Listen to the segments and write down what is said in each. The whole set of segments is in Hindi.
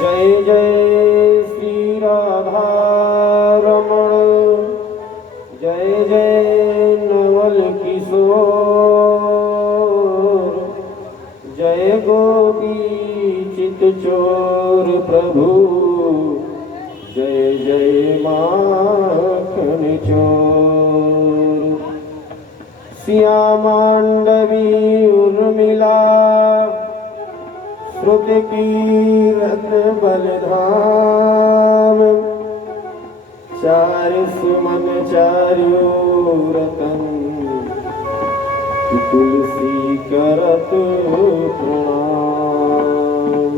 जय जय श्री राधा रमण, जय जय नवल किशोर, जय गोपी चित चोर प्रभु, जय जय माखन चोर। सिया मांडवी उर्मिला, श्रुत कीरत बलधाम, चार सुमन चार्यो रतन, तुलसी करत प्रणाम।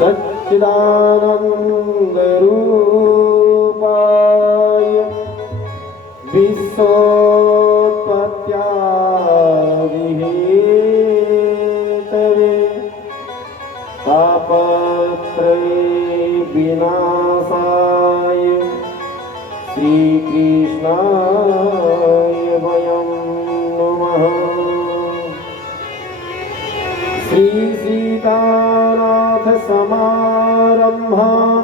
सच्चिदानंद रूपाय विश्वोत्पत्त्यादिहेतवे, तापत्रय विनाशाय श्रीकृष्णाय वयं नमः। श्री सीतानाथ समारम्भां,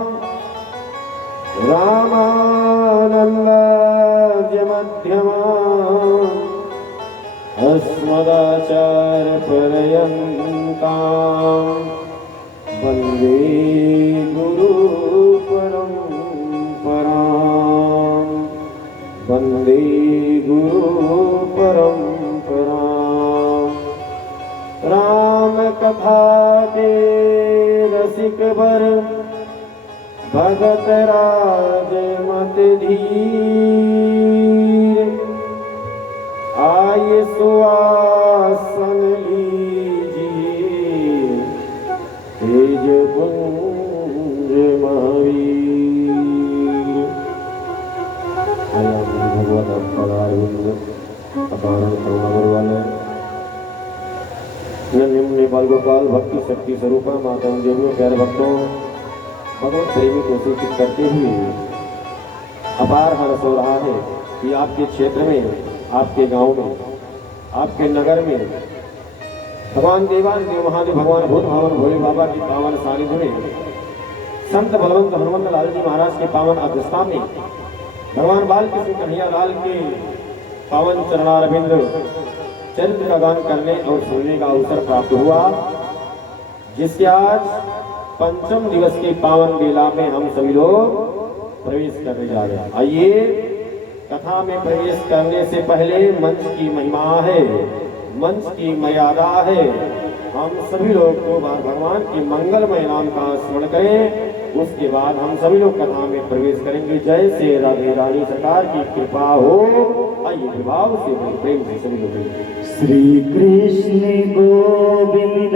रामानन्दार्य मध्यमाम्, अस्मदाचार्यपर्यन्तां वन्दे गुरुपरम्परां, वन्दे गुरुपरम्परां। राम कथा के रसिक बर, भगत राज मत धीर, आय सुआसन लीजिए, तेज पुंज महावीर। भगवत अपार करुणा वाले निम्न नेपाल गोपाल भक्ति शक्ति स्वरूपा माता देवियों प्यारे भक्तों, भगवत प्रेमी को सूचित करते हुए अपार हर्ष हो रहा है कि आपके क्षेत्र में, आपके गांव में, आपके नगर में भगवान देवाधिदेव महादेव भगवान भूत भावन भोले बाबा की पावन सानिध्य में, संत बलवंत हनुमंत लाल जी महाराज के पावन अग्रस्था में, भगवान बाल कृष्ण कन्हैया लाल के पावन चरणारविंद चरित्र का गान करने और सुनने का अवसर प्राप्त हुआ, जिसके आज पंचम दिवस के पावन बेला में हम सभी लोग प्रवेश करने जा रहे हैं। आइए, कथा में प्रवेश करने से पहले मंच की महिमा है, मंच की मर्यादा है। हम सभी लोग दो बार भगवान के मंगलमय नाम का स्मरण करें, उसके बाद हम सभी लोग कथा में प्रवेश करेंगे। जय से राधे रानी सरकार की कृपा हो। आइए विभाव से प्रेम से सभी लोग श्री कृष्ण गोविंद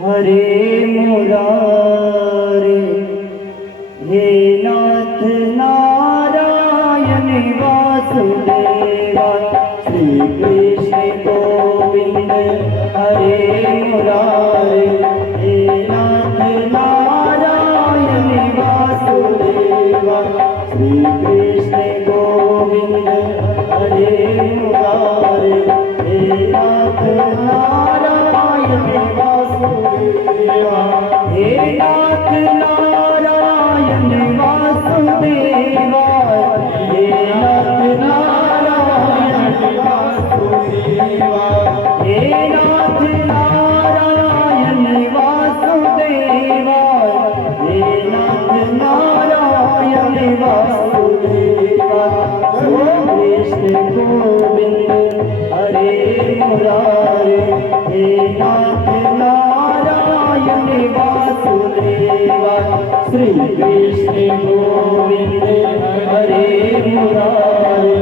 हरे मुरारे, हे नाथ नारायण वासुदेवा। श्री कृष्ण गोविंद हरे मुरारे, हे नाथ नारायण वासुदेवा। श्री कृष्ण गोविंद हरे मुरारे, हे नाथ नारायण वासुदेवा। हे नाथ नारायण वासुदेवा, हे नाथ नारायण वासुदेवा। हे नाथ नारायण वासुदेवा, हे नाथ नारायण वासुदेवा। कृष्ण गोविंद हरे मुरारे, हे नाथ नारायण वासुदेवा। श्री कृष्ण गोविंद हरे मुरारे,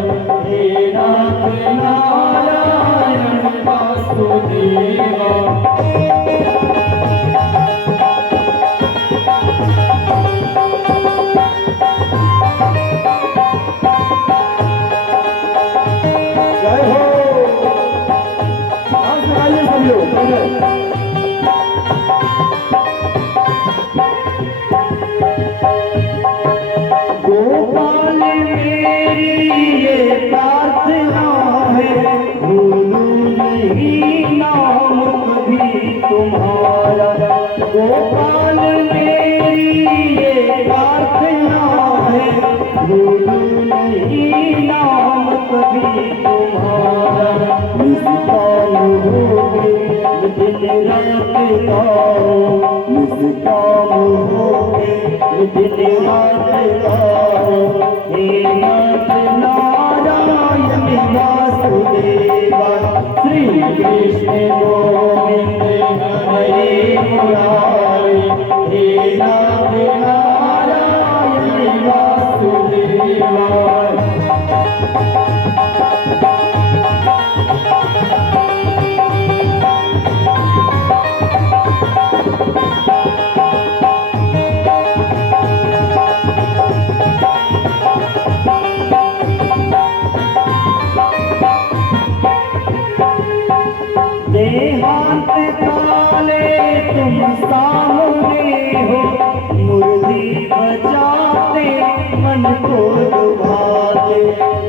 हे नाथ नारायण वासुदेवा। जय हो। आप गाइए सब लोग। गो गोपाल मेरी ये प्रार्थना है, भूलूं नहीं नाम कभी तुम्हारा। निष्काम होके दिन रात गाओ, निष्काम होके दिन रात गाओ। हे नाथ नारायण वासुदेवा, श्री कृष्ण गोविंद हरे मुरारी। हे नाथ नारायण वासुदेवा। देहांत काले तुम सामने हो, मुरली बजाते मन को लुभाते।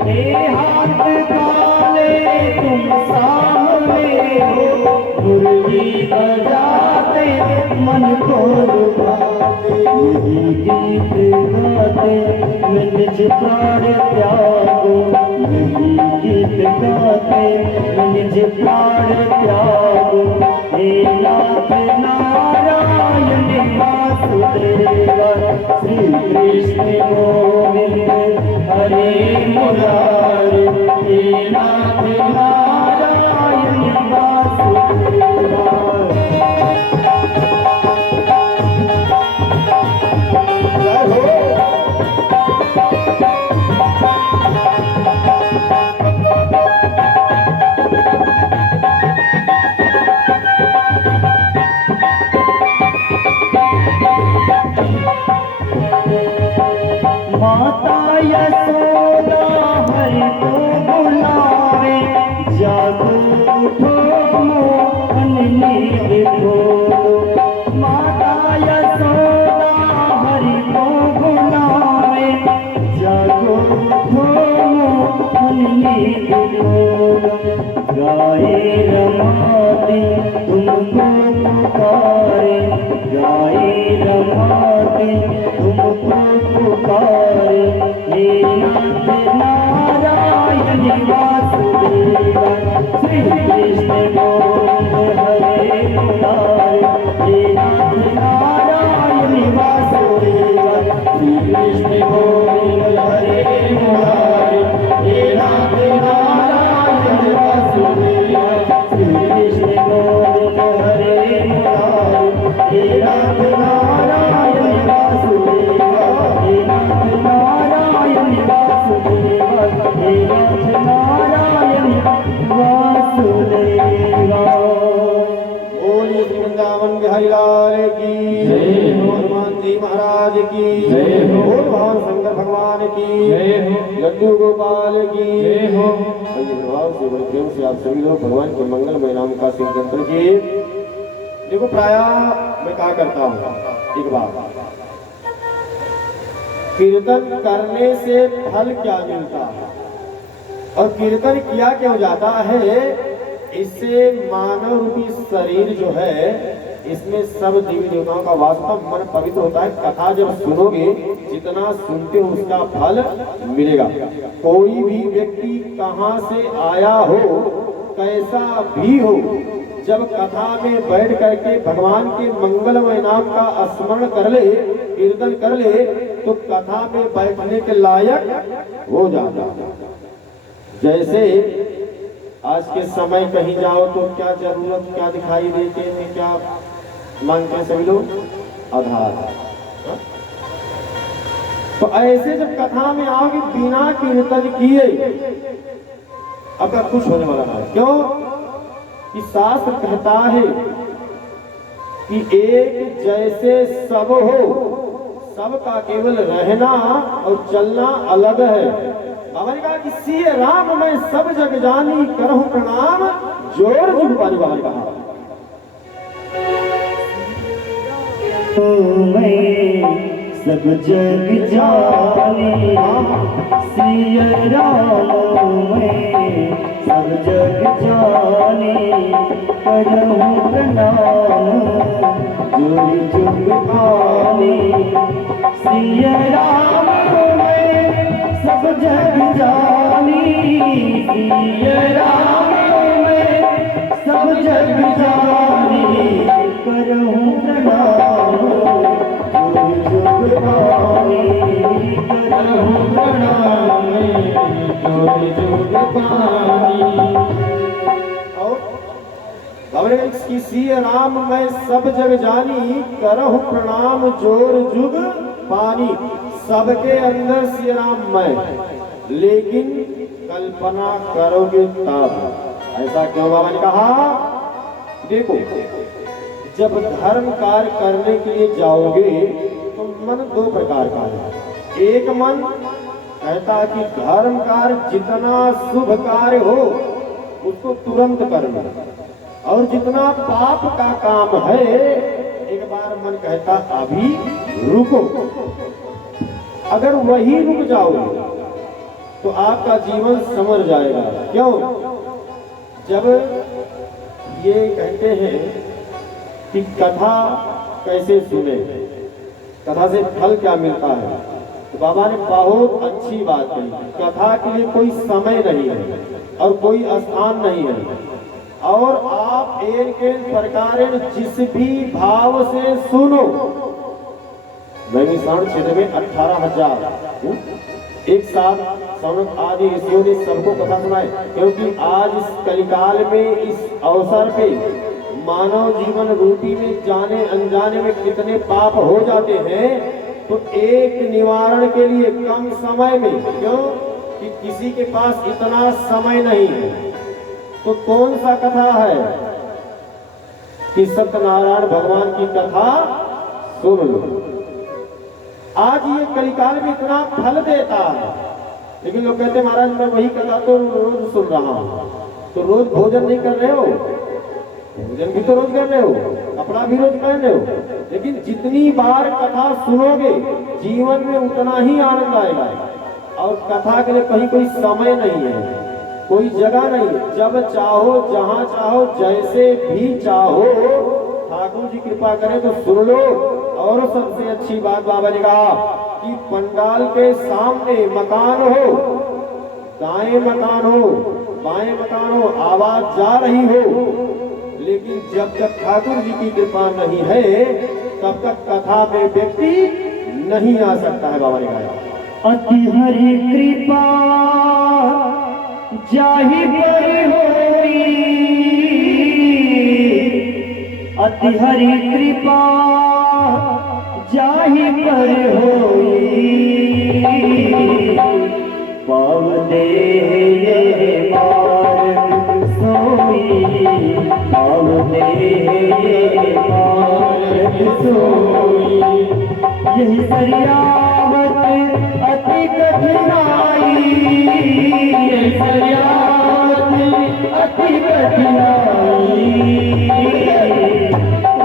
देहांत काले तुम सामने हो, मुरली बजाते मन को लुभाते। यही गीत गाते मैं निज प्राण त्यागो, यही गीत गाते मैं निज प्राण त्यागो। हे नाथ नारायण वासुदेवा, श्री कृष्ण गोविंद हरे मुरारी। हे नाथ नारायण वासुदेवा। माता यशोदा हरि को बुलावे, जागो उठो मोहन नींद खोलो। माता यशोदा हरि को बुलावे, जागो उठो मोहन नींद खोलो। गाए रमाते तुमको पुकारे, गाए रमाते तुमको पुकारे। हे नाथ नारायण वासुदेवा, श्री कृष्ण गोविंद हरे मुरारी। हे नाथ नारायण वासुदेवा, श्री कृष्ण गोविंद हरे मुरारी। हे नाथ नारायण वासुदेवा, श्री कृष्ण गोविंद हरे मुरारी। हे नाथ नारायण वासुदेवा, हे नाथ नारायण वासुदेवा, हे नाथ नारायण वासुदेवा। बोलिए श्री वृंदावन बिहारी लाल की जय हो, हनुमान जी महाराज की जय हो, भगवान शंकर भगवान की जय हो, लड्डू गोपाल की जय हो। भाव से बड़े प्रेम से आप सभी लोग भगवान के मंगलमय नाम का संकीर्तन किए। देखो प्राय मैं क्या करता हूँ, एक बात, कीर्तन करने से फल क्या मिलता है और कीर्तन किया क्यों जाता है, इससे मानव रूपी शरीर जो है इसमें सब देवी देवताओं का वास्तव मन पवित्र होता है। कथा जब सुनोगे जितना सुनते हो उसका फल मिलेगा। कोई भी व्यक्ति कहाँ से आया हो, कैसा भी हो, जब कथा में बैठ करके भगवान के मंगलमय नाम का स्मरण कर ले, कीर्तन कर ले, तो कथा में बैठने के लायक हो जाता है। जैसे आज के समय कहीं जाओ तो क्या जरूरत क्या दिखाई देते हैं, क्या मांगते हैं सभी लोग, आधार। तो ऐसे जब कथा में आओगे बिना कीर्तन किए अगर कुछ होने वाला ना है। क्यों कि शास्त्र कहता है कि एक जैसे सब हो, सबका केवल रहना और चलना अलग है। बाबा ने कहा कि सिए राम मैं सब जग जानी, करहूं प्रणाम जोर जुग पानी। बाबा ने कहा मैं सब जग जानी, सिया राम मैं सब जग जानी करहूँ प्रणाम जोरी जुग पानी सिया राम मैं सब जग जानी सिया राम मैं सब जग जानी करहूँ प्रणाम जोरी जुग पानी करहूँ प्रणाम जोरी जुग पानी। और कि सिया राम मैं सब जग जानी करहु प्रणाम जोर जुग पानी। सबके अंदर सिया राम मैं, लेकिन कल्पना करोगे तब। ऐसा क्यों बाबा ने कहा? देखो, जब धर्म कार्य करने के लिए जाओगे तो मन दो प्रकार का है। एक मन कहता कि धर्म कार्य जितना शुभ कार्य हो उसको तुरंत करना, और जितना पाप का काम है एक बार मन कहता अभी रुको। अगर वही रुक जाओगे तो आपका जीवन समर जाएगा। क्यों? जब ये कहते हैं कि कथा कैसे सुने, कथा से फल क्या मिलता है, तो बाबा ने बहुत अच्छी बात कही। कथा के लिए कोई समय नहीं है और कोई स्थान नहीं है, और आप एक प्रकार जिस भी भाव से सुनो। वैमिषाण क्षेत्र में 18,000 एक साथ सौनक आदि ऋषियों ने सबको कथा सुनाई, क्योंकि आज इस कलिकाल में इस अवसर पे मानव जीवन रूपी में जाने अनजाने में कितने पाप हो जाते हैं, तो एक निवारण के लिए कम समय में, क्यों कि किसी के पास इतना समय नहीं है, तो कौन सा कथा है कि सत्यनारायण भगवान की कथा सुन लो। आज ये कलिकाल में इतना फल देता है, लेकिन लोग कहते हैं महाराज मैं वही कथा तो रोज सुन रहा हूं। तो रोज भोजन नहीं कर रहे हो, भोजन भी तो रोज कर रहे हो, कपड़ा भी रोज पहन रहे हो, लेकिन जितनी बार कथा सुनोगे जीवन में उतना ही आनंद आएगा। और कथा के लिए कहीं कोई समय नहीं है, कोई जगह नहीं। जब चाहो जहां चाहो जैसे भी चाहो ठाकुर जी कृपा करें तो सुन लो। और सबसे अच्छी बात बाबा ने कहा कि पंडाल के सामने मकान हो, दाएं मकान हो बाएं मकान हो, आवाज जा रही हो, लेकिन जब तक ठाकुर जी की कृपा नहीं है तब तक कथा में व्यक्ति नहीं आ सकता है। बाबा ने कहा अति हरि कृपा जाहि पर होई, अति हरि कृपा जाहि पर होई, पाव दे मार्ग सोई, पाव दे मार्ग सोई। यही सरियावत अति कठिनाई, यही सरियावत अति कठिनाई।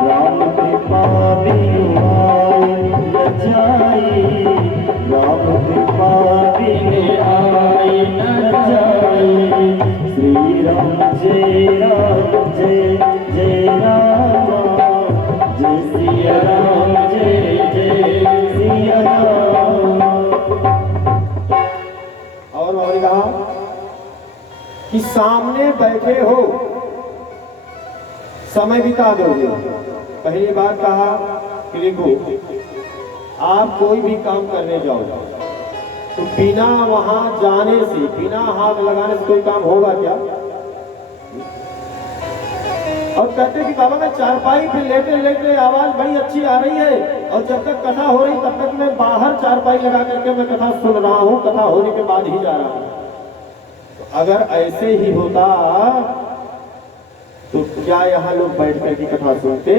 राम कृपा बिनु आए न जाई, राम कृपा बिनु आए न जाई। श्री राम जय राम जय जय राम, जय सिया राम जय जय सिया राम। और बाबा ने कहा कि सामने बैठे हो समय बिता दोगे। पहली बार कहा कि देखो आप कोई भी काम करने जाओ तो बिना वहां जाने से, बिना हाथ लगाने से कोई काम होगा क्या? और कहते कि बाबा मैं चारपाई पे लेटे लेटे आवाज बड़ी अच्छी आ रही है, और जब तक कथा हो रही तब तक मैं बाहर चारपाई लगा करके मैं कथा सुन रहा हूं, कथा होने के बाद ही जा रहा हूं। तो अगर ऐसे ही होता तो क्या यहाँ लोग बैठ करके कथा सुनते?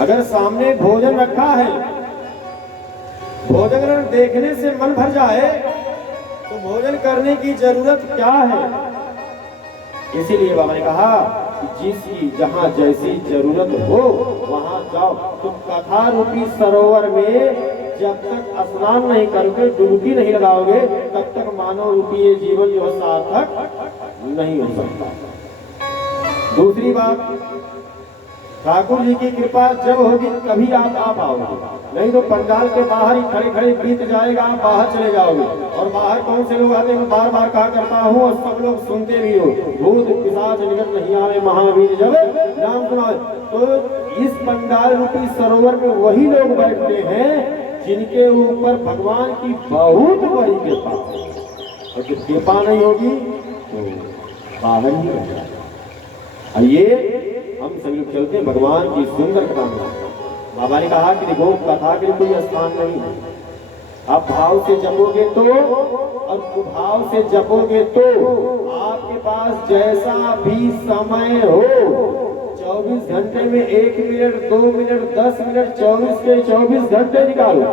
अगर सामने भोजन रखा है, भोजन अगर देखने से मन भर जाए तो भोजन करने की जरूरत क्या है? इसीलिए बाबा ने कहा कि जिसकी जहां जैसी जरूरत हो वहां जाओ। तो कथा रूपी सरोवर में जब तक स्नान नहीं करोगे, डुबकी नहीं लगाओगे, तब तक मानव रूपी ये जीवन जो है सार्थक नहीं हो सकता। दूसरी बात, ठाकुर जी की कृपा जब होगी तभी आप आ पाओगे, नहीं तो पंडाल के बाहर ही खड़े खड़े बीत जाएगा, आप बाहर चले जाओगे। और बाहर कौन से लोग आते हैं, बार बार कहा करता हूँ और सब लोग सुनते भी हो, भूत पिशाच निकट नहीं आवे महावीर जब नाम सुनाए। तो इस पंडाल रूपी सरोवर में वही लोग बैठते हैं जिनके ऊपर भगवान की बहुत बड़ी कृपा, और जब कृपा नहीं होगी तो बाहर ही रह जाएगा। और ये हम सभी लोग चलते हैं भगवान की सुंदर कथा में। बाबा ने कहा कि देखो, कथा के लिए कोई स्थान नहीं है, आप भाव से जपोगे तो और कुभाव से जपोगे तो आपके पास जैसा भी समय हो, 24 घंटे में 1 मिनट 2 मिनट 10 मिनट 24 के 24 घंटे निकालो,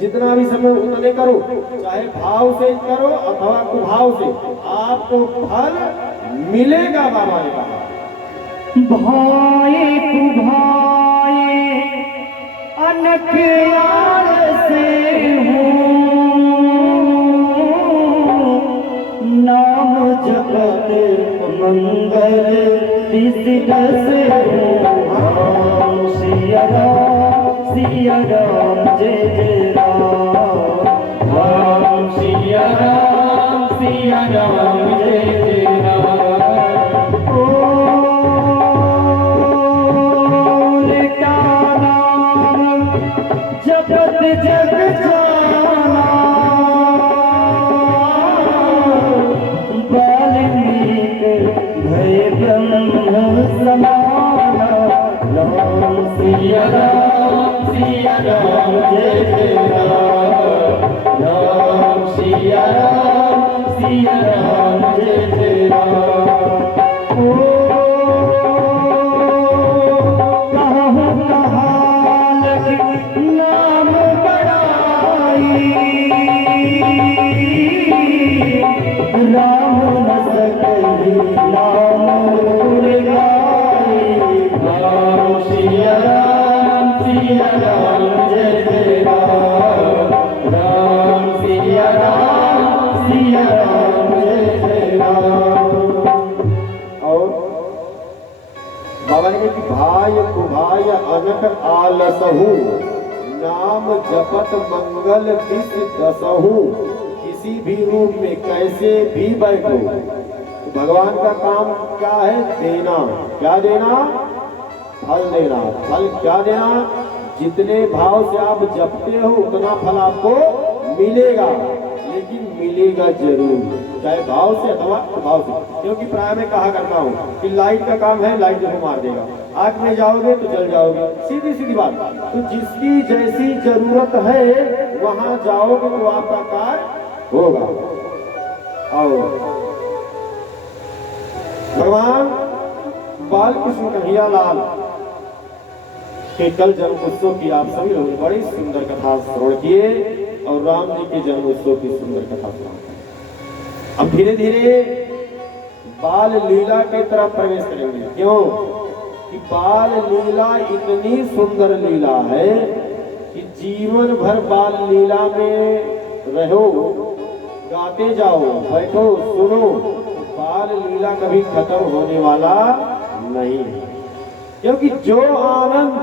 जितना भी समय उतने करो, चाहे भाव से करो अथवा कुभाव से, आपको फल मिलेगा। बाबा ने कहा भाए कुभाए अनक से नाम जगत मंगल दिस सिया राम जय जय राम सिया राम जय जय राम। जगत जग जाना वाल्मीक भय ब्रह्म समाना, राम सिया राम जय जय राम, राम सिया राम जय जय राम। भाय कुभाय अनक आलसहु, नाम जपत मंगल दिस दसहु। किसी भी रूप में कैसे भी बैठो, तो भगवान का काम क्या है, देना। क्या देना, फल देना। फल क्या देना, जितने भाव से आप जपते हो उतना फल आपको मिलेगा, लेकिन मिलेगा जरूर, चाहे भाव से अथवा भाव से। क्योंकि प्राय में कहा करता हूँ कि लाइट का काम है, लाइट को मार देगा, आग में जाओगे तो जल जाओगे, सीधी सीधी बात। तो जिसकी जैसी जरूरत है वहां जाओगे तो आपका कार्य होगा। और भगवान बाल कृष्ण कन्हैया लाल के कल जन्मोत्सव की आप सभी लोगों ने बड़ी सुंदर कथा श्रवण किए, और राम जी के जन्मोत्सव की सुंदर कथा सुनाते हैं। अब धीरे धीरे बाल लीला की तरफ प्रवेश करेंगे। क्यों कि बाल लीला इतनी सुंदर लीला है कि जीवन भर बाल लीला में रहो, गाते जाओ, बैठो, सुनो, बाल लीला कभी खत्म होने वाला नहीं है। क्योंकि जो आनंद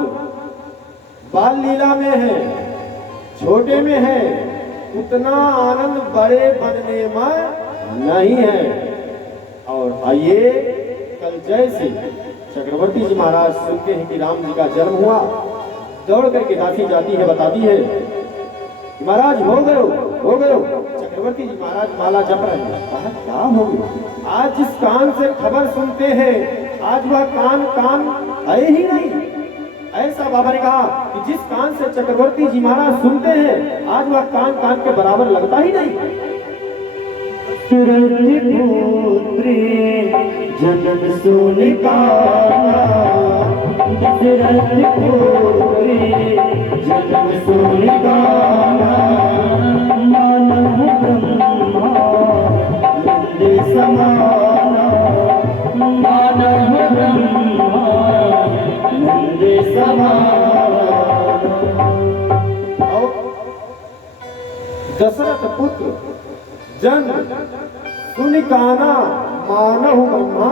बाल लीला में है, छोटे में है, उतना आनंद बड़े बनने में नहीं है। और आइए, कल जैसे चक्रवर्ती जी महाराज सुनते हैं कि राम जी का जन्म हुआ, दौड़ करके दासी जाती है, बताती है कि महाराज हो गए हो। चक्रवर्ती जी महाराज माला जप रहे हैं। कहा क्या हो गया, आज जिस कान से खबर सुनते हैं आज वह कान है ही नहीं। ऐसा बाबा ने कहा कि जिस कान से चक्रवर्ती जी महाराज सुनते हैं आज वह कान के बराबर लगता ही नहीं। जन्म सोने का जन्म सोने का मानव ब्रह्मा नंदे समाना, मानव ब्रह्मा नंदे समाना। दशरथ पुत्र जन सुनिकाना मानव ब्रह्मा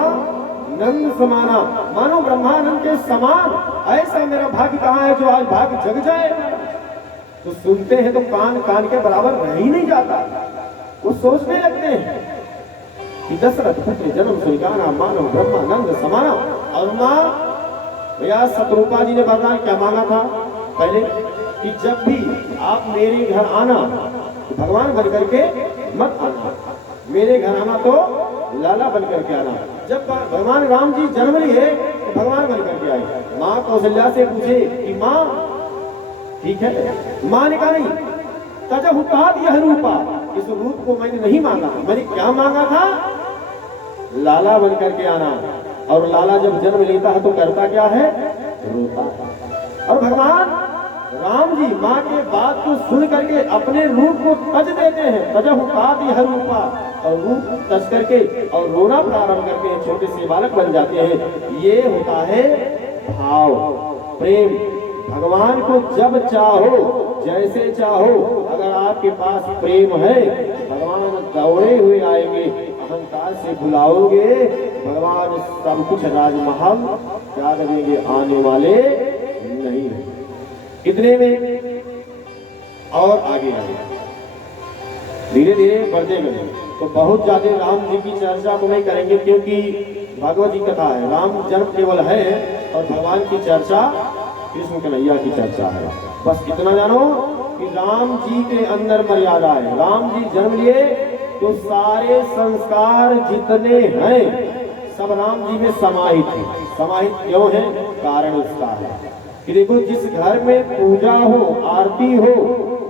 नंद समाना, मानो ब्रह्मानंद के समान ऐसा मेरा भाग्य कहाँ है जो आज भाग्य जग जाए। तो सुनते हैं तो कान कान के बराबर रह ही नहीं जाता। वो सोचने लगते हैं कि दशरथ पुत्र जन्म सुनिकाना मानव ब्रह्मानंद समाना। और माँ भैया शत्रुपा जी ने वरदान क्या मांगा था पहले कि जब भी आप मेरे घर आना तो भगवान बन करके मत आना, मेरे घर आना तो लाला बन करके आना। जब भगवान राम जी जन्म लिए तो भगवान बन करके आए। माँ कौशल्या से पूछे कि माँ ठीक है, माँ ने कहा नहीं, तजहुतात यह रूपा, इस रूप को मैंने नहीं मांगा, मैंने क्या मांगा था, लाला बन करके आना। और लाला जब जन्म लेता है तो करता क्या है, रोता है। और भगवान राम जी माँ के बात को सुन करके अपने रूप को तज देते हैं, तजहुतात यह रूपा, और रूप तज करके और रोना प्रारंभ करते हैं, छोटे से बालक बन जाते हैं। ये होता है भाव, प्रेम। भगवान को जब चाहो जैसे चाहो, अगर आपके पास प्रेम है भगवान दौड़े हुए आएंगे। अहंकार से बुलाओगे भगवान सब कुछ राजमहल त्याग देंगे, आने वाले नहीं। इतने में और आगे आए, धीरे धीरे बढ़ते गए। तो बहुत ज्यादा राम जी की चर्चा तो नहीं करेंगे क्योंकि भगवत जी कथा है, राम जन्म केवल है और भगवान की चर्चा कृष्ण कन्हैया की चर्चा है। बस इतना जानो कि राम जी के अंदर मर्यादा है। राम जी जन्म लिए तो सारे संस्कार जितने हैं सब राम जी में समाहित है। समाहित क्यों है, कारण उसका है कि देखो जिस घर में पूजा हो, आरती हो,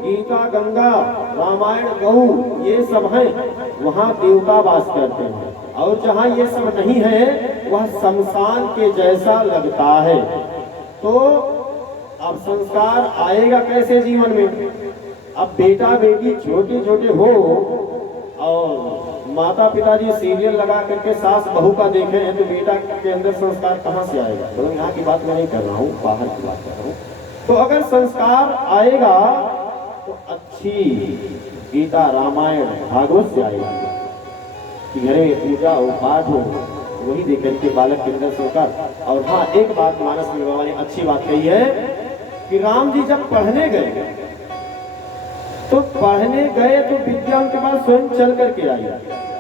गीता गंगा रामायण गौ ये सब है, वहाँ देवता वास करते हैं। और जहाँ ये सब नहीं है वह शमशान के जैसा लगता है। तो अब संस्कार आएगा कैसे जीवन में। अब बेटा बेटी छोटे छोटे हो और माता पिताजी सीरियल लगा करके सास बहू का देखे हैं तो बेटा के अंदर संस्कार कहाँ से आएगा। तो यहाँ की बात मैं नहीं कर रहा हूँ, बाहर की बात कर रहा हूँ। तो अगर संस्कार आएगा तो अच्छी गीता रामायण भागवत से आएगा कि घर में पूजा हो पाठ हो, वही देख करके बालक के अंदर संस्कार। और हाँ एक बात मानस में बाबा ने अच्छी बात कही है कि राम जी जब पढ़ने गए तो विद्या उनके पास स्वयं चल करके आई।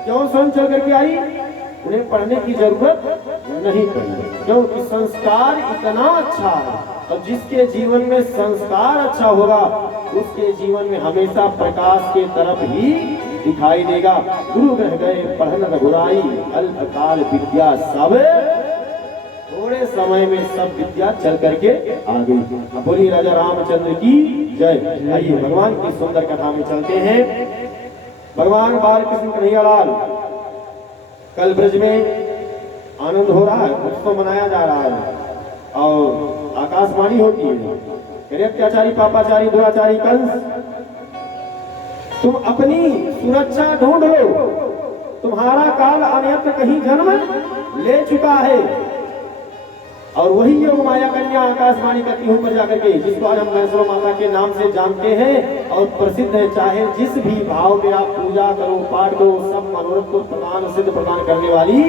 क्यों स्वयं चल करके आई, उन्हें पढ़ने की जरूरत नहीं पड़ी, क्योंकि संस्कार इतना अच्छा है। और जिसके जीवन में संस्कार अच्छा होगा उसके जीवन में हमेशा प्रकाश के तरफ ही दिखाई देगा। गुरु रह गए पढ़न रघुराई, अल्पकाल विद्या सब, थोड़े समय में सब विद्या चल करके आ गई। बोली राजा रामचंद्र की जय। आइए भगवान की सुंदर कथा में चलते हैं। भगवान बाल कृष्ण कन्हैया लाल कल ब्रज में आनंद हो रहा है, उत्सव मनाया जा रहा है और आकाशवाणी होती है, अत्याचारी पापाचारी दुराचारी कंस तुम अपनी सुरक्षा ढूंढ लो, तुम्हारा काल अन्यत्र कहीं जन्म ले चुका है। और वही योग माया कन्या आकाशवाणी करती हूँ पर जाकर के, जिसको आज हम वैष्णो माता के नाम से जानते हैं और प्रसिद्ध है। चाहे जिस भी भाव में आप पूजा करो पाठ करो, सब मनोरथ को प्रदान सिद्ध प्रदान करने वाली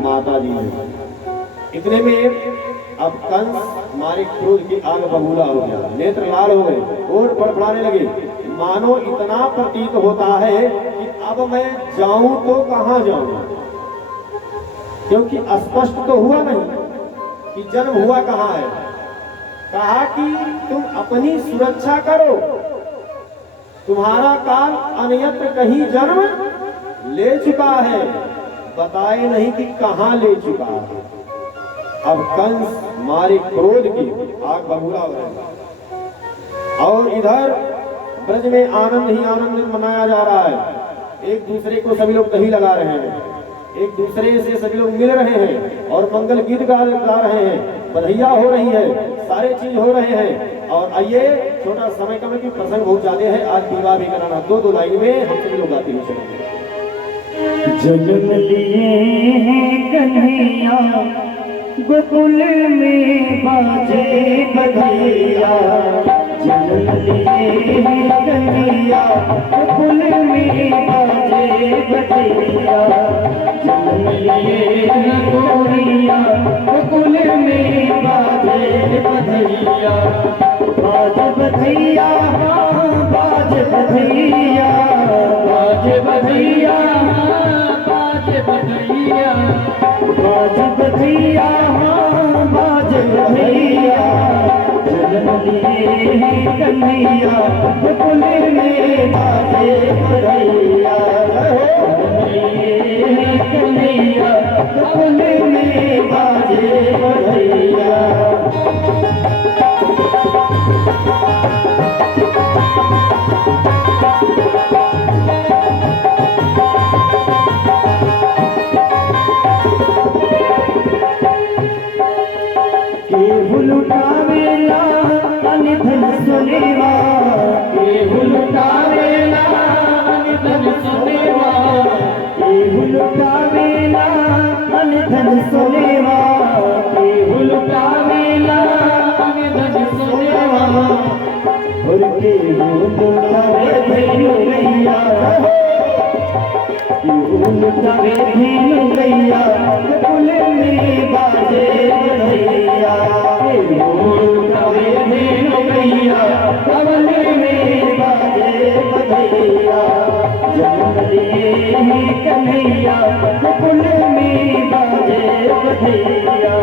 माता जी है। इतने में अब कंस मारे क्रोध की आग बबूला हो गया, नेत्र लाल हो गए, और फड़फड़ाने लगे। मानो इतना प्रतीत होता है कि अब मैं जाऊं तो कहां जाऊं, क्योंकि स्पष्ट तो हुआ नहीं कि जन्म हुआ कहां है। कहा कि तुम अपनी सुरक्षा करो, तुम्हारा काल अन्यत्र कहीं जन्म ले चुका है, बताए नहीं कि कहां ले चुका है। अब कंस मारे क्रोध की आग बबूला हो रही और इधर ब्रज में आनंद ही आनंद मनाया जा रहा है। एक दूसरे को सभी लोग दही लगा रहे हैं, एक दूसरे से सभी लोग मिल रहे हैं और मंगल गीत गा रहे हैं, बधाइयाँ हो रही है, सारे चीज हो रहे हैं। और आइए छोटा समय कम है कि प्रसंग बहुत ज्यादा है, आज विवाह भी कराना, दो लाइन में हम सभी लोग गाते हुए चलेंगे। जन्म लिए हैं कन्हैया गोकुल में बाजे बधैया, जन्म जन्म लिए कन्हैया कुल में बाजे बधैया, जन्म लिए गोरिया कुल में बाजे बधैया, बाज बधैया बाज बधैया, बाज बधैया बाज बधैया, बाज बधैया बाज बधैया, जन्म लिए कन्हैया कुल में बाजे बधैया, जन्म लिए कन्हैया कुल में बाजे बधैया। लुटावेला अनिधन सुनेवा, केहू लुटावेला अनिधन सुनेवा, केहू लुटावेला अनिधन सुनेवा, केहू लुटावेला अनिधन सुनेवा, और केहू लुटावे धेनु गैया, केहू लुटावे धेनु गैया कुल में बाजे बधैया, कवल में बाजे बधैया, जन्म लिए कन्हैया कुल में बाजे बधैया।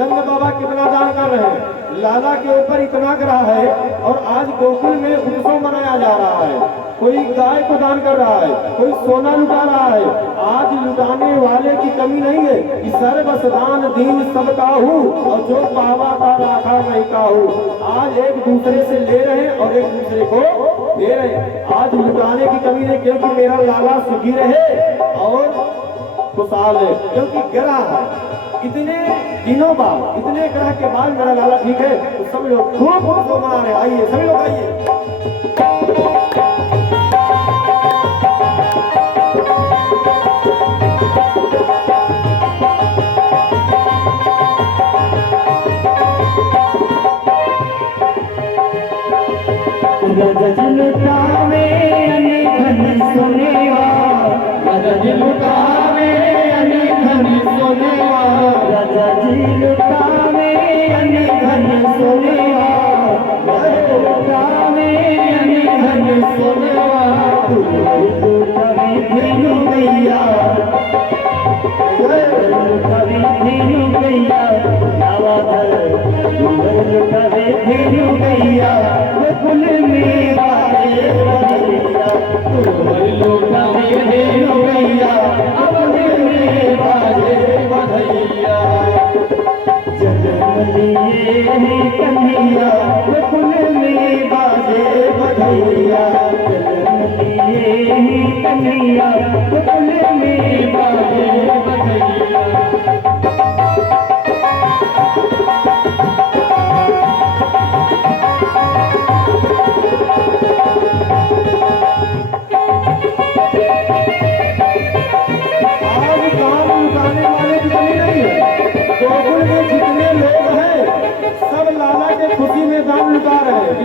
नंद बाबा कितना दान कर रहे हैं, लाला के ऊपर इतना ग्रह है और आज गोकुल में उत्सव मनाया जा रहा है। कोई गाय को दान कर रहा है, कोई सोना लुटा रहा है। आज लुटाने वाले की कमी नहीं है कि सर्वस दान दीन सबका हूँ और जो पावा का राखा नहीं का हूँ। आज एक दूसरे से ले रहे हैं और एक दूसरे को दे रहे हैं। आज लुटाने की कमी नहीं, क्योंकि मेरा लाला सुखी रहे और खुशहाल है, क्योंकि ग्रह है। इतने दिनों बाद, इतने ग्रह के बाद मेरा लाला ठीक है, तो सब लोग खूब उत्सव मना रहे। आइए सभी लोग आइए। रजल लुटावे अनिधन सुनेवा, रजल लुटावे अनिधन सुनेवा, रजल लुटावे अनिधन सुनेवा, रजल लुटावे अनिधन सुनेवा, लुटावे धेनु गैया, लुटावे धेनु गैया, लुटावे धेनु गैया कुल में बाजे बधैया, लुटावे धेनु गैया कुल में बाजे बधैया, जन्म लिए कन्हैया कुल में बाजे बधैया, जन्म लिए कन्हैया कुल में बाजे बधैया।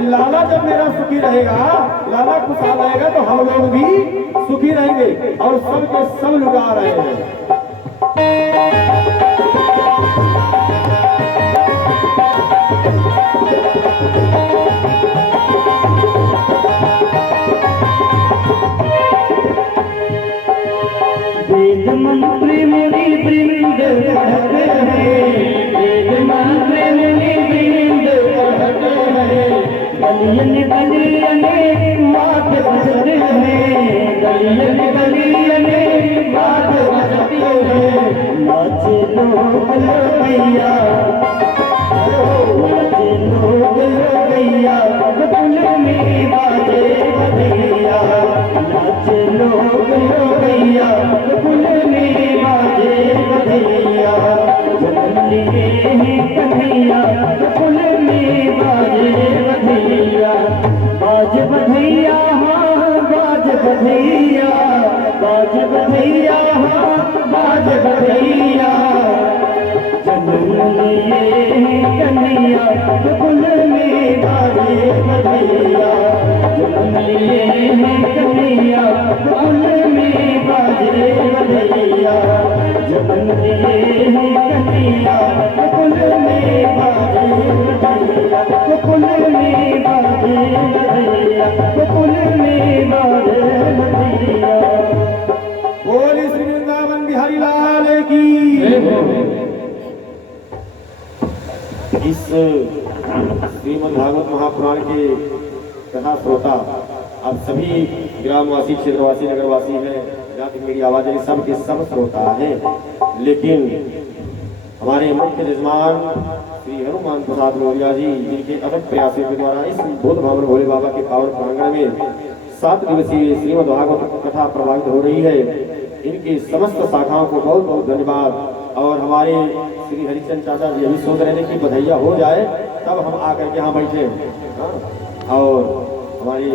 लाला जब मेरा सुखी रहेगा, लाला खुशहाल रहेगा, तो हम लोग भी सुखी रहेंगे और सब के सब लुटा रहे हैं। वेद मंत्री मुनि वृंद पढ़ते हैं, वेद मंत्री मुनि वृंद पढ़ते हैं, गलियन गलियन मात बजते हैं, गलियन गलियन मात बजते हैं, नाचे लोग गैया, नाचे लोग गैया कुल में बाजे बधैया, नाचे लोग गैया कुल में बाजे बधैया, जन्म लिए कन्हैया कुल में बाजे बधैया, बाज बधैया हाँ बाज बधैया, हैं कन्हैया कुल में बाजे बधैया जब नंद दिए हैं कन्हैया कुल में बाजे बधैया कुल में बाजे बधैया कुल में बाजे बधैया। बोली श्री वृंदावन बिहारी लाल की। इस श्रीमद् भागवत महापुराण के कथा श्रोता अब सभी ग्रामवासी, क्षेत्रवासी, नगरवासी हैं, जहाँ तक मेरी आवाज है सब के सब श्रोता हैं। लेकिन हमारे मुख्य यजमान श्री हनुमान प्रसाद मौर्य जी, जिनके अथक प्रयासों के द्वारा इस बोध भवन भोले बाबा के पावन प्रांगण में 7 दिवसीय श्रीमद् भागवत कथा प्रभावित हो रही है, इनकी समस्त शाखाओं को बहुत बहुत धन्यवाद। और हमारे श्री हरिचंद चाचा जी अभी सोच रहे थे कि बधाइया हो जाए तब हम आकर के यहाँ बैठे। हाँ? और हमारे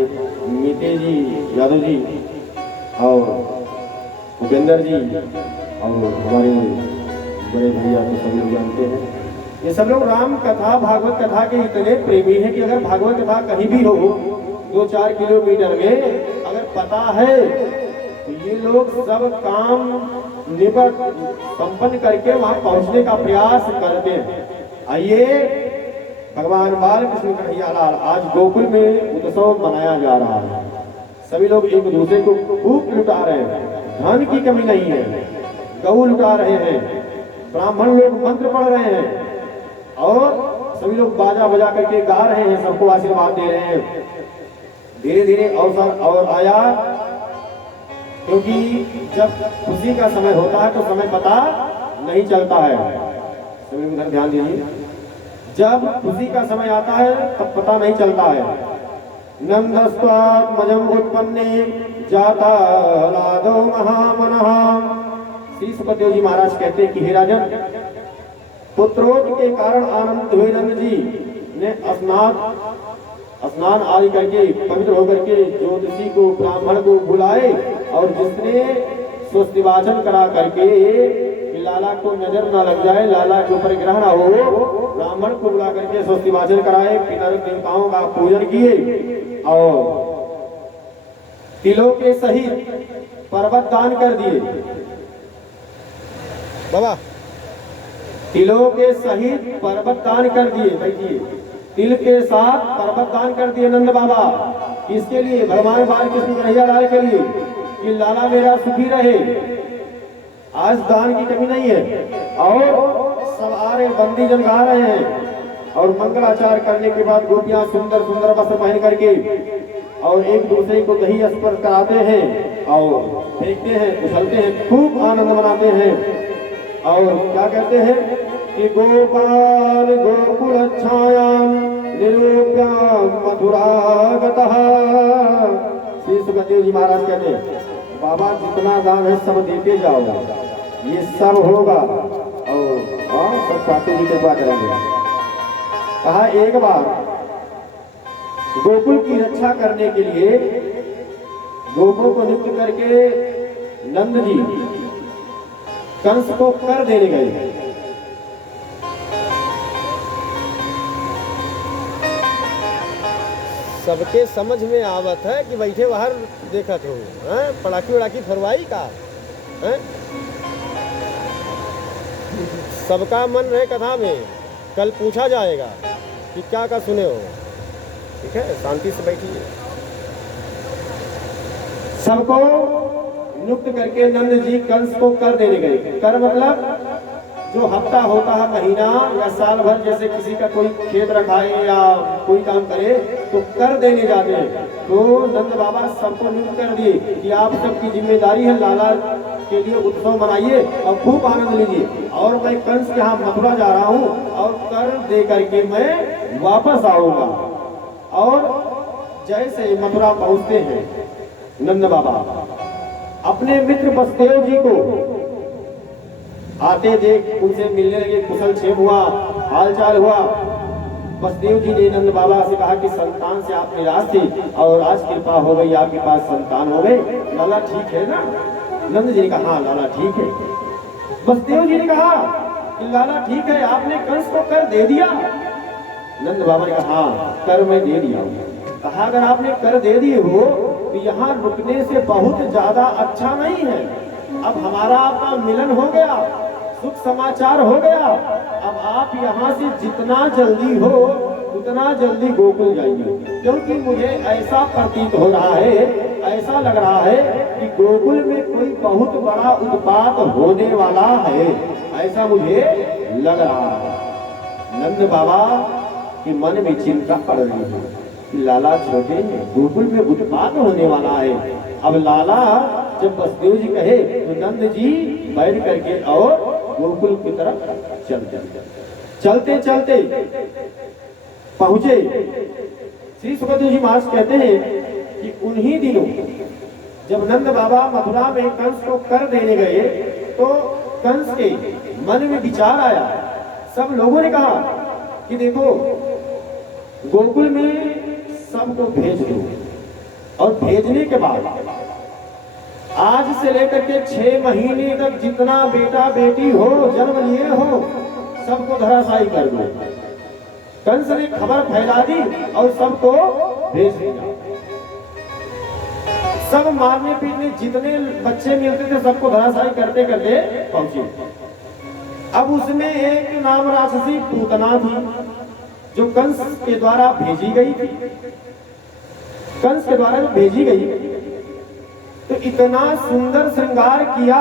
मीते जी यादव जी और उपेंद्र जी और हमारे बड़े भैया तो सभी लोग जानते हैं, ये सब लोग राम कथा भागवत कथा के इतने प्रेमी हैं कि अगर भागवत कथा कहीं भी हो 2-4 किलोमीटर में अगर पता है तो ये लोग सब काम निपट संपन्न करके वहां पहुंचने का प्रयास करते हैं। आइए, भगवान बाल कृष्ण कन्हैया लाल आज गोकुल में उत्सव मनाया जा रहा है। सभी लोग एक दूसरे को खूब लुटा रहे हैं, धन की कमी नहीं है, गऊ लुटा रहे हैं, ब्राह्मण लोग मंत्र पढ़ रहे हैं और सभी लोग बाजा बजा करके गा रहे हैं, सबको आशीर्वाद दे रहे हैं। धीरे धीरे अवसर और आया, क्योंकि जब खुशी का समय होता है तो समय पता नहीं चलता है। सभी लोग इधर ध्यान दीजिए, जब खुशी का समय आता है तब पता नहीं चलता है। नंदस्त्वात्मजं उत्पन्ने जाता लादो महामनः। श्री सुखदेव जी महाराज कहते हैं कि हे राजन, पुत्रोत के कारण आनंद हुए नंद जी ने स्नान आदि करके पवित्र होकर के ज्योतिषी को, ब्राह्मण को बुलाए और जिसने स्वस्तिवाचन करा करके कि लाला को नजर ना लग जाए, लाला के ऊपर ग्रहण हो, ब्राह्मण को बुला करके स्वस्तिवाचन कराए, पितर देवताओं का पूजन किए और तिलों के सहित पर्वत दान कर दिए। बाबा, तिलों के सहित पर्वत दान कर दिए। बैठिए, तिल के साथ पर्वत दान कर दिए नंद बाबा। किसके लिए? भगवान बाल कृष्ण कन्हैया लाल के लिए, कि लाला मेरा सुखी रहे। आज दान की कमी नहीं है और सब आ रहे, बंदी जन गा रहे हैं और मंगलाचार करने के बाद गोपियां सुंदर सुंदर वस्त्र पहन करके और एक दूसरे को दही स्पर्श कराते हैं और फेंकते हैं, उछलते हैं, खूब आनंद मनाते हैं। और क्या कहते हैं कि गोपाल गोकुल छायाम निरूप्याम मथुरागतः। श्री सुखदेव जी महाराज कहते हैं, बाबा जितना दान है सब देते जाओ, ये सब होगा और सब ठाकुर जी कृपा करेंगे। कहा एक बार गोकुल की रक्षा करने के लिए गोकुल को नियुक्त करके नंद जी कंस को कर देने गए। सबके समझ में आवत है कि बैठे बाहर देखत हो, पड़ाकी वड़ाकी फरवाई का है? सबका मन रहे कथा में, कल पूछा जाएगा कि क्या का सुने हो। ठीक है, शांति से बैठिए। सबको नियुक्त करके नंद जी कंस को कर देने गए। कर मतलब जो हफ्ता होता है, महीना या साल भर, जैसे किसी का कोई खेत रखाए या कोई काम करे तो कर देने जाते हैं। तो नंद बाबा सबको नियुक्त कर दिए कि आप सबकी जिम्मेदारी है, लाला के लिए उत्सव मनाइए और खूब आनंद लीजिए। और मैं कंस के यहाँ मथुरा जा रहा हूँ और कर दे करके मैं वापस आऊंगा। और जैसे मथुरा पहुंचते हैं नंद बाबा अपने मित्र वसुदेव जी को आते देख उनसे मिलने लगे, कुशल क्षेम हुआ, हालचाल हुआ। वसुदेव जी ने नंद बाबा से कहा कि संतान से आप निराश थे और आज कृपा हो गई, आपके पास संतान हो गए, लाला ठीक है ना? नंद जी ने कहा हाँ लाला ठीक है। वसुदेव जी ने कहा कि लाला ठीक है, आपने कंस को कर दे दिया? नंद बाबा ने कहा हाँ कर मैं दे दिया। कहा अगर आपने कर दे दिए हो तो यहाँ रुकने से बहुत ज्यादा अच्छा नहीं है। अब हमारा आपका मिलन हो गया, सुख समाचार हो गया, अब आप यहाँ से जितना जल्दी हो उतना जल्दी गोकुल जाइए, क्योंकि मुझे ऐसा प्रतीत हो रहा है, ऐसा लग रहा है कि गोकुल में कोई बहुत बड़ा उत्पात होने वाला है, ऐसा मुझे लग रहा है। नंद बाबा के मन में चिंता पड़ रही है कि लाला छोटे हैं, गोकुल में उत्पात होने वाला है। अब लाला जब वसुदेव जी कहे तो नंद जी बैठ करके और गोकुल की तरफ चलते चलते पहुंचे। श्री सुखदेव जी महाराज कहते हैं कि उन्हीं दिनों जब नंद बाबा मथुरा में कंस को कर देने गए तो कंस के मन में विचार आया। सब लोगों ने कहा कि देखो गोकुल में सबको भेज दो, और भेजने के बाद आज से लेकर के 6 महीने तक जितना बेटा बेटी हो जन्म लिए हो सबको धराशायी कर दो। कंस ने खबर फैला दी और सबको भेज दिया। सब मारने पीटने जितने बच्चे मिलते थे सबको धराशायी करते करते पहुंचे। अब उसमें एक नाम राक्षसी पूतना थी जो कंस के द्वारा भेजी गई थी। कंस के द्वारा भेजी गई तो इतना सुंदर श्रृंगार किया